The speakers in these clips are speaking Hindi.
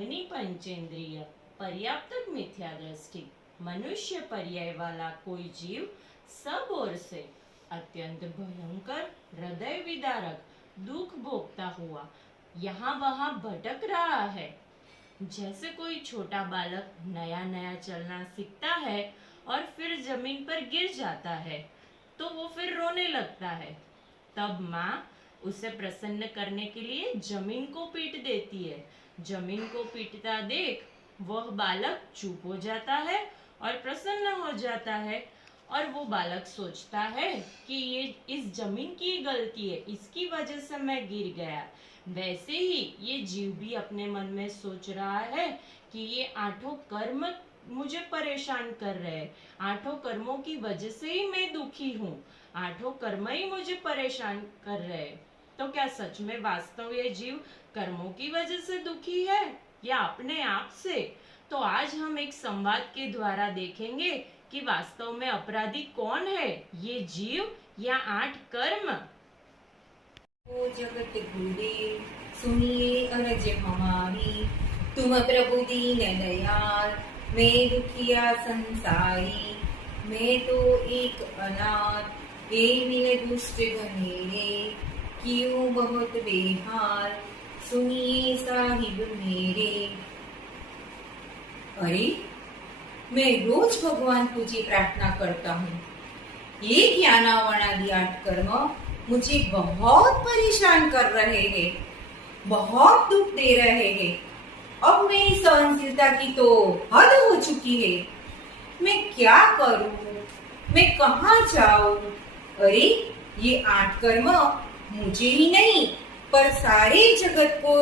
अग्नि पंचेंद्रिय पर्याप्त मिथ्या दृष्टि मनुष्य पर्याय वाला कोई जीव सब ओर से अत्यंत भयंकर हृदय विदारक दुख भोगता हुआ यहाँ वहाँ भटक रहा है। जैसे कोई छोटा बालक नया नया चलना सीखता है और फिर जमीन पर गिर जाता है तो वो फिर रोने लगता है। तब माँ उसे प्रसन्न करने के लिए जमीन को पीट देती है। जमीन को पीटता देख वह बालक चुप हो जाता है और प्रसन्न हो जाता है और वो बालक सोचता है कि ये इस जमीन की गलती है, इसकी वजह से मैं गिर गया। वैसे ही ये जीव भी अपने मन में सोच रहा है कि ये आठों कर्म मुझे परेशान कर रहे हैं, आठों कर्मों की वजह से ही मैं दुखी हूँ, आठों कर्म ही मुझे परेशान कर रहे हैं। तो क्या सच में वास्तव ये जीव कर्मों की वजह से दुखी है या अपने आप से? तो आज हम एक संवाद के द्वारा देखेंगे कि वास्तव में अपराधी कौन है, ये जीव या आठ कर्म। ओ जगत गुरुदेव सुनिए अरज हमारी, तुम प्रभु दीन दयाल, मैं दुखिया संसारी, मैं तो एक अनाथ, ए मिले दुष्ट घनेरे, क्यों बहुत बेहाल, सुनिए साहिब मेरे। अरे मैं रोज भगवान को जी प्रार्थना करता हूँ, ये ज्ञानावनादि आठ कर्म मुझे बहुत परेशान कर रहे हैं, बहुत दुख दे रहे हैं। अब मेरी सहनशीलता की तो हद हो चुकी है। मैं क्या करूं? मैं कहाँ जाऊं? अरे ये आठ कर्म मुझे ही नहीं पर सारे जगत को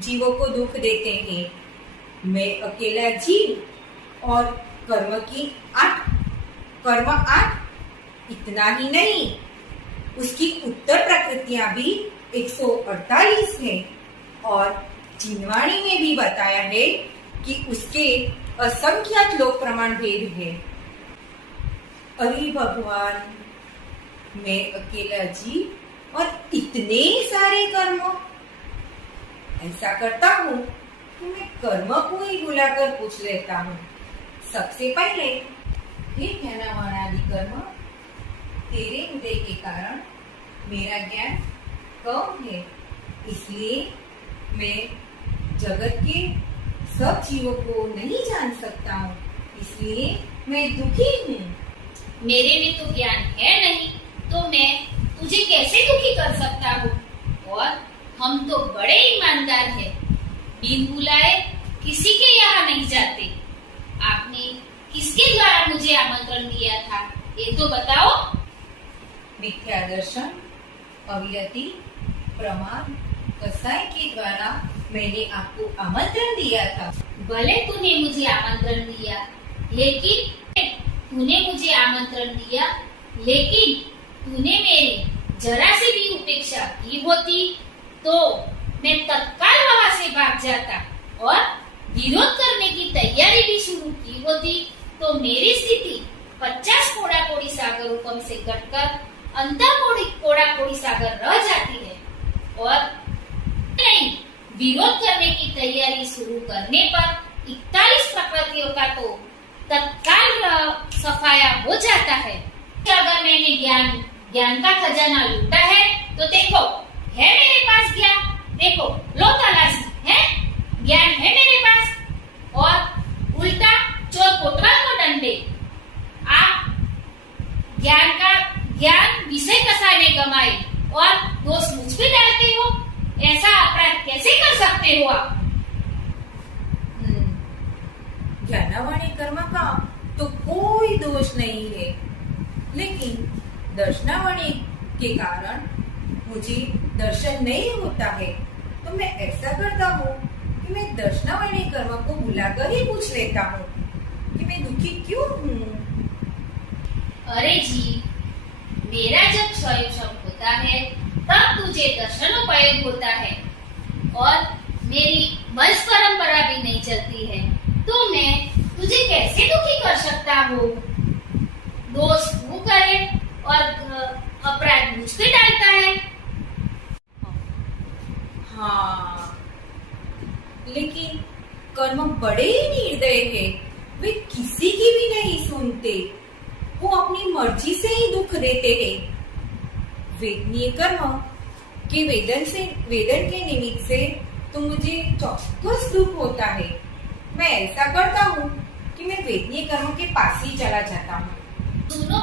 जीवों को दुख देते हैं। मैं अकेला जीव और कर्म आठ, इतना ही नहीं उसकी उत्तर प्रकृतियां भी 148 है और जिनवाणी में भी बताया है कि उसके असंख्यात लोक प्रमाण भेद है। अरे भगवान, मैं अकेला जीव और इतने सारे कर्म। ऐसा करता हूँ कि मैं कर्म को ही बुलाकर पूछ लेता हूँ। सबसे पहले हे ज्ञानावनादि कर्म, तेरे उदय के कारण मेरा ज्ञान कम है, इसलिए मैं जगत के सब जीवों को नहीं जान सकता हूँ, इसलिए मैं दुखी हूँ। मेरे में तो ज्ञान है नहीं तो मैं तुझे कैसे दुखी कर सकता हूँ? और हम तो बड़े ईमानदार हैं, बिन बुलाए किसी के यहाँ नहीं जाते। आपने किसके द्वारा मुझे आमंत्रण दिया था, ये तो बताओ। मिथ्या दर्शन, अविरति, प्रमाद, कसाई के द्वारा मैंने आपको आमंत्रण दिया था। भले तूने मुझे आमंत्रण दिया, लेकिन तूने मेरी जरा सी भी उपेक्षा की होती तो मैं तत्काल वहां से भाग जाता और विरोध करने की तैयारी भी शुरू की होती तो मेरी स्थिति 50 कोड़ा कोड़ी सागरों कम से घटकर अंतर कोड़ा कोड़ी सागर रह जाती है। और नहीं, विरोध करने की तैयारी शुरू करने पर 41 प्रकृतियों का तो तत्काल सफाया हो जाता है। अगर मैंने ज्ञान का खजाना लूटा है तो देखो है मेरे पास ज्ञान, देखो लो तलाशी है, ज्ञान है मेरे पास। और उल्टा चोर कोतवाल को डंडे, आप ज्ञान विषय कसाई ने गमाई और दोष मुझ पे डालते हो, ऐसा अपराध कैसे कर सकते हो आप? ज्ञानावाणी कर्म का तो कोई दोष नहीं है, लेकिन दर्शनावाणी के कारण मुझे दर्शन नहीं होता है तो मैं ऐसा करता हूँ कि मैं दर्शनावाणी कर्म को बुलाकर ही पूछ लेता हूँ कि मैं दुखी क्यों हूँ। अरे जी, मेरा जब क्षय होता है तब तुझे दर्शनोपयोग होता है और मेरी वंश परंपरा भी नहीं चलती है तो मैं तुझे कैसे दुखी कर सकता हूँ? दोष तू करे और अपराध मुझ पे डालता है। हाँ, लेकिन बड़े ही निर्दय है। वे किसी की भी नहीं सुनते। वो अपनी मर्जी से ही दुख देते हैं। वेदनीय कर्म के वेदन के निमित्त से तो मुझे चौक्कस दुख होता है। मैं ऐसा करता हूँ कि मैं वेदनीय कर्म के पास ही चला जाता हूँ। सुनो,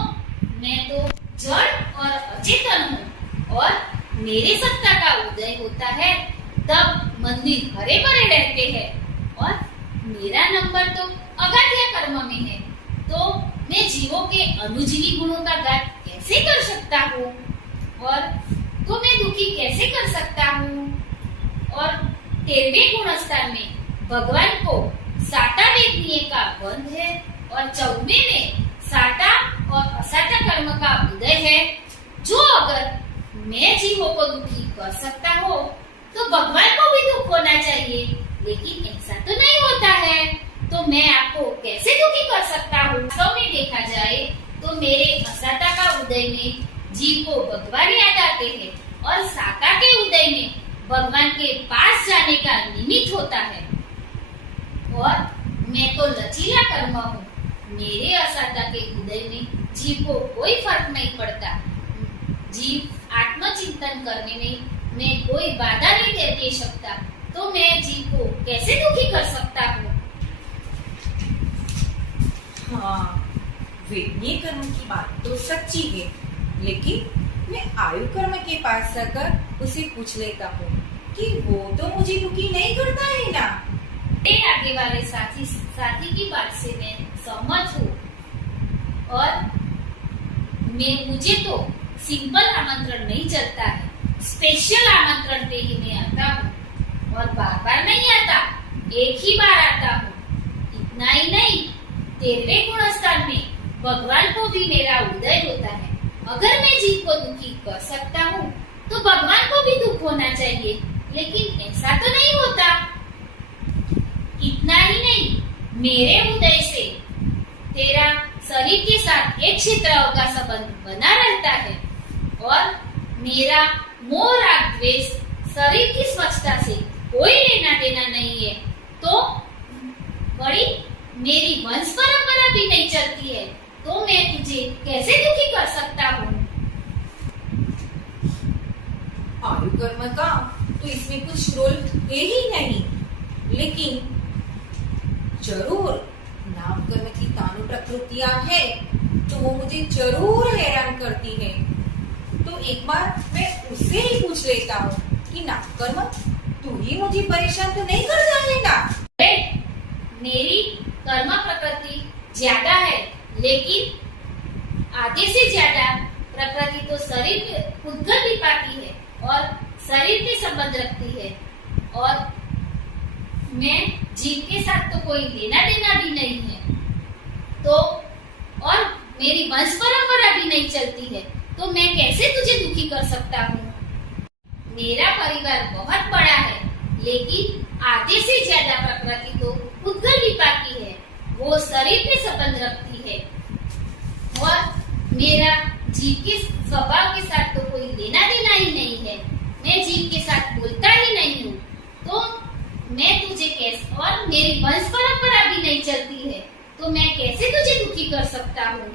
मैं तो जड़ और अचेतन हूँ और मेरे सत्ता का उदय होता है तब मंदिर हरे भरे रहते हैं और मेरा नंबर तो अगाध्य कर्म में है, तो मैं जीवों के अनुजीवी गुणों का गात कैसे कर सकता हूँ और तो मैं दुखी कैसे कर सकता हूँ। और 13वें गुणस्थान में भगवान को साता वेदनीय का बंध है और 14वें में साता और असाता कर्म का उदय है। जो अगर मैं जीवों को दुखी कर सकता हो तो भगवान को भी दुख होना चाहिए, लेकिन ऐसा तो नहीं होता है, तो मैं आपको कैसे दुखी कर सकता हूँ। वास्तव में देखा जाए तो मेरे असाता का उदय में जीव को भगवान याद आते हैं और साता के उदय में भगवान के पास जाने का निमित्त होता है। और मैं तो लचीला कर्म हूँ। मेरे असाता के उदय में जीव को कोई फर्क नहीं पड़ता। जीव आत्मचिंतन करने में मैं कोई बाधा नहीं दे सकता, तो मैं जीव को कैसे दुखी कर सकता हूँ। हाँ, वेदनीय कर्म की बात तो सच्ची है, लेकिन मैं आयु कर्म के पास जाकर उसे पूछ लेता हूँ कि वो तो मुझे दुखी नहीं करता है ना। मेरे आगे वाले साथी की बात से मैं सहमत हूँ और मुझे तो सिंपल आमंत्रण नहीं चलता है, स्पेशल आमंत्रण पे ही मैं आता हूँ और बार बार नहीं आता, एक ही बार आता हूँ। इतना ही नहीं, 13वें गुणस्थान में भगवान को भी मेरा उदय होता है। अगर मैं जीव को दुखी कर सकता हूँ तो भगवान को भी दुख होना चाहिए, लेकिन ऐसा तो नहीं होता। इतना ही नहीं, मेरे उदय से तेरा शरीर के साथ एक क्षेत्र का संबंध बना रहता है और मेरा मोह राग द्वेष शरीर की स्वच्छता से कोई लेना देना नहीं है, तो बड़ी मेरी वंश परंपरा भी नहीं चलती है, तो मैं तुझे कैसे दुखी कर सकता हूँ। आयु कर्म का तो इसमें कुछ रोल है ही नहीं, लेकिन जरूर नाम कर्म की तानु प्रकृतियां है तो वो मुझे जरूर हैरान करती है। तो एक बार मैं उससे ही पूछ लेता हूँ कि नाम कर्म तू ही मुझे परेशान तो नहीं कर जाएगा। मेरी कर्म प्रकृति ज्यादा है, लेकिन आधे से ज्यादा प्रकृति तो शरीर पे उद्गत भी पाती है और शरीर के संबंध रखती है और मैं जीव के साथ तो कोई लेना देना भी नहीं है, तो और मेरी वंश परंपरा भी नहीं चलती है, तो मैं कैसे तुझे दुखी कर सकता हूँ। मेरा परिवार बहुत बड़ा है, लेकिन आधे से ज्यादा प्रकृति तो उद्गत भी पाती है, वो शरीर पे संबंध रखती है और मेरा जीव के स्वभाव के साथ तो कोई लेना देना ही नहीं है। मैं जीव के साथ बोलता ही नहीं हूँ, तो मैं तुझे कैसे, और मेरी वंश परंपरा भी नहीं चलती है, तो मैं कैसे तुझे दुखी कर सकता हूँ।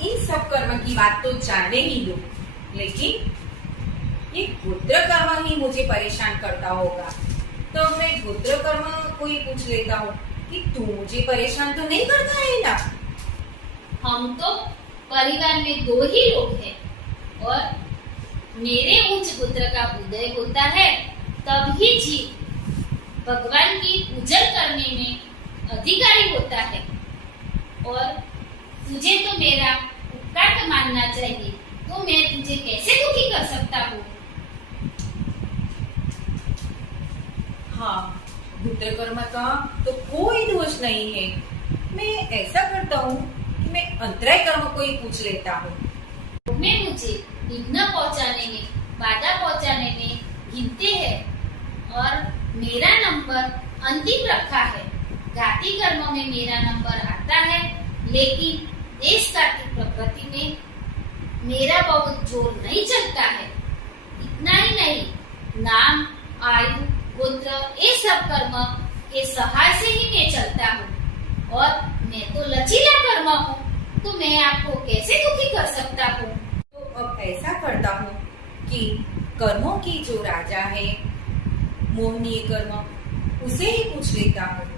इन सब कर्म की बात तो जाने ही दो, लेकिन ये गोत्र कर्म ही मुझे परेशान करता होगा, तो मैं गोत्र कर्म को ही पूछ लेता हूँ कि तू मुझे परेशान तो नहीं करता है ना। हम तो परिवार में 2 ही लोग हैं और मेरे उच्च पुत्र का उदय होता है तब ही जीव भगवान की पूजा करने में अधिकारी होता है और तुझे तो मेरा उपकार मानना चाहिए, तो मैं तुझे कैसे दुखी कर सकता हूँ। हाँ, गोत्र कर्म का तो कोई दोष नहीं है। मैं ऐसा करता हूँ कि मैं अंतराय कर्म को ही पूछ लेता हूँ। मैं मुझे विघ्न पहुँचाने में, बाधा पहुँचाने में गिनते हैं और मेरा नंबर अंतिम रखा है। घाती कर्म में मेरा नंबर आता है, लेकिन देश कार्तिक प्रकृति में मेरा बहुत जोर नहीं चलता है। इतना ही नहीं, नाम, आयु गोत्र, ये सब कर्म के सहाय से ही मैं चलता हूँ और मैं तो लचीला कर्म हूँ, तो मैं आपको कैसे दुखी कर सकता हूँ? तो अब ऐसा करता हूँ कि कर्मों की जो राजा है, मोहनीय कर्म, उसे ही पूछ लेता हूँ।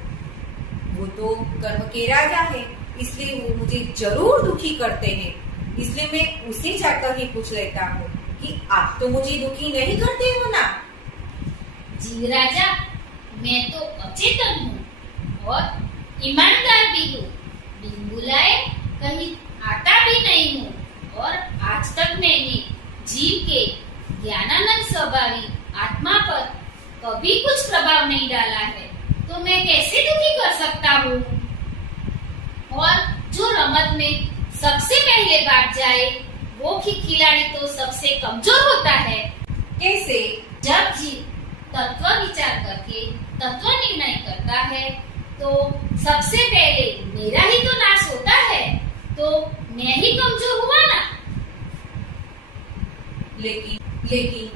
वो तो कर्म के राजा है, इसलिए वो मुझे जरूर दुखी करते हैं। इसलिए मैं उसे जाकर ही पूछ लेता हूँ कि आप तो मुझे दुखी नहीं करते हो ना? जी राजा, मैं तो अचेतन हूँ और ईमानदार भी हूँ, बिन बुलाए कहीं आता भी नहीं हूँ और आज तक मैंने जीव के ज्ञानानंद स्वभावी आत्मा पर कभी कुछ प्रभाव नहीं डाला है, तो मैं कैसे दुखी कर सकता हूँ? और जो रमत में सबसे पहले भाग जाए वो खिलाड़ी तो सबसे कमजोर होता है। कैसे? जब जीव तत्व विचार करके तत्व निर्णय करता है तो सबसे पहले मेरा ही तो नाश होता है, तो मैं ही कमजोर हुआ ना। लेकिन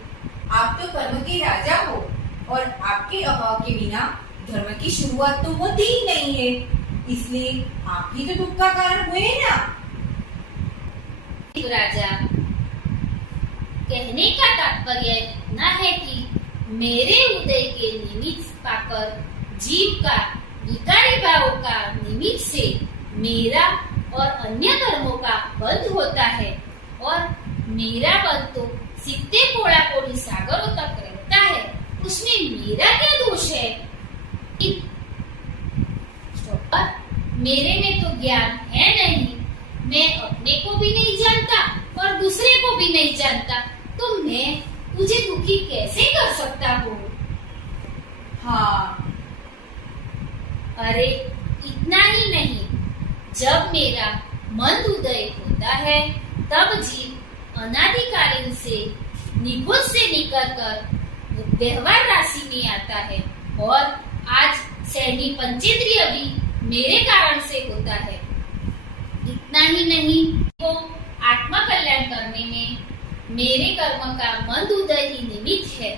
आप तो कर्म के राजा हो और आपके अभाव के बिना धर्म की शुरुआत तो होती ही नहीं है, इसलिए आप ही तो दुख का कारण हुए ना। राजा, कहने का तात्पर्य इतना है कि मेरे उदय के निमित्त पाकर जीव का विकारी भावों का निमित्त से मेरा और अन्य कर्मों का बंध होता है और मेरा बंध तो सिद्धे कोड़ा कोड़ी सागरों तक रहता है, उसमें मेरा क्या दोष है? मेरे में तो ज्ञान है नहीं, मैं अपने को भी नहीं जानता और दूसरे को भी नहीं जानता, तो मैं तुझे दुखी कैसे कर सकता हूँ? हाँ। अरे इतना ही नहीं, जब मेरा मंद उदय होता है तब जीव अनादिकालीन से निगुण से निकलकर व्यवहार राशि में आता है और आज सैनी पंचेंद्रिय भी मेरे कारण से होता है। इतना ही नहीं, वो आत्मा कल्याण करने में मेरे कर्म का मंद उदय ही निमित्त है।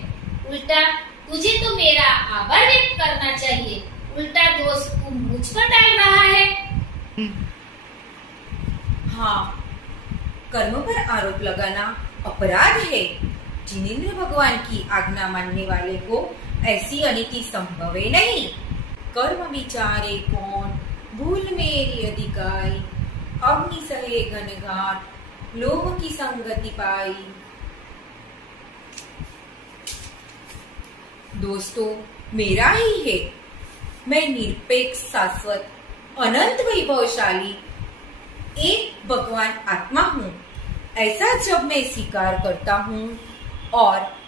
उल्टा तुझे तो मेरा आभार व्यक्त करना चाहिए, उल्टा दोष तू मुझ पर डाल रहा है। हाँ, कर्म पर आरोप लगाना अपराध है। जिनेंद्र भगवान की आज्ञा मानने वाले को ऐसी अनिति संभव है नहीं। कर्म विचारे कौन, भूल मेरी अधिकाई, अग्नि सहे घनघाट, लोभ की संगति पाई। दोस्तों, मेरा ही है। मैं निरपेक्ष, शाश्वत, अनंत वैभवशाली एक भगवान आत्मा हूँ। ऐसा जब मैं स्वीकार करता हूँ और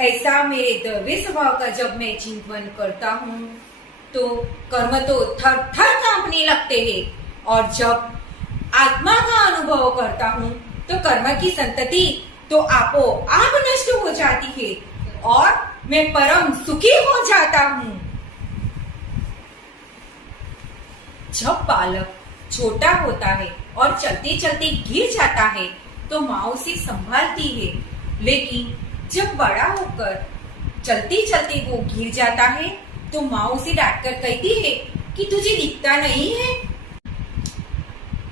ऐसा मेरे दैवी स्वभाव का जब मैं चिंतन करता हूँ तो कर्म तो थर थर कांपने लगते हैं और जब आत्मा का अनुभव करता हूँ तो कर्म की संतति तो आपो आप नष्ट हो जाती है और मैं परम सुखी हो जाता हूँ। जब बालक छोटा होता है और चलते चलते गिर जाता है तो माँ उसे संभालती है, लेकिन जब बड़ा होकर चलते चलते वो गिर जाता है तो माँ उसे डांटकर कहती है कि तुझे दिखता नहीं है,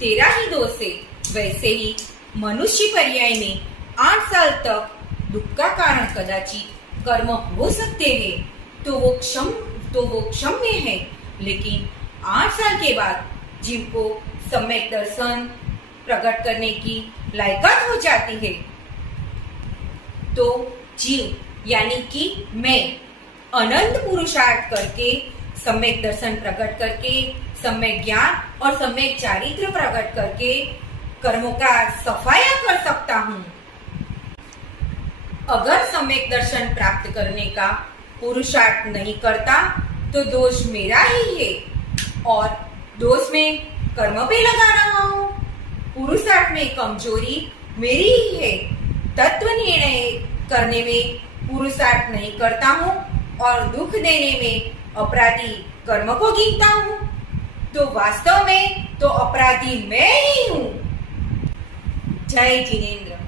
तेरा ही दोष है। वैसे ही मनुष्य पर्याय में 8 साल तक दुख का कारण कदाचित कर्म हो सकते हैं तो वो क्षम्य है, लेकिन 8 साल के बाद जीव को सम्यक दर्शन प्रकट करने की लायकात हो जाती है। तो जीव यानी कि मैं अनंत पुरुषार्थ करके सम्यक दर्शन प्रकट करके सम्यक ज्ञान और सम्यक चारित्र प्रकट करके कर्मों का सफाया कर सकता हूँ। अगर सम्यक दर्शन प्राप्त करने का पुरुषार्थ नहीं करता तो दोष मेरा ही है और दोष में कर्म पे लगा रहा हूँ। पुरुषार्थ में कमजोरी मेरी ही है। तत्व निर्णय करने में पुरुषार्थ नहीं करता हूँ और दुख देने में अपराधी कर्म को गिनता हूँ, तो वास्तव में तो अपराधी मैं ही हूँ। जय जिनेंद्र।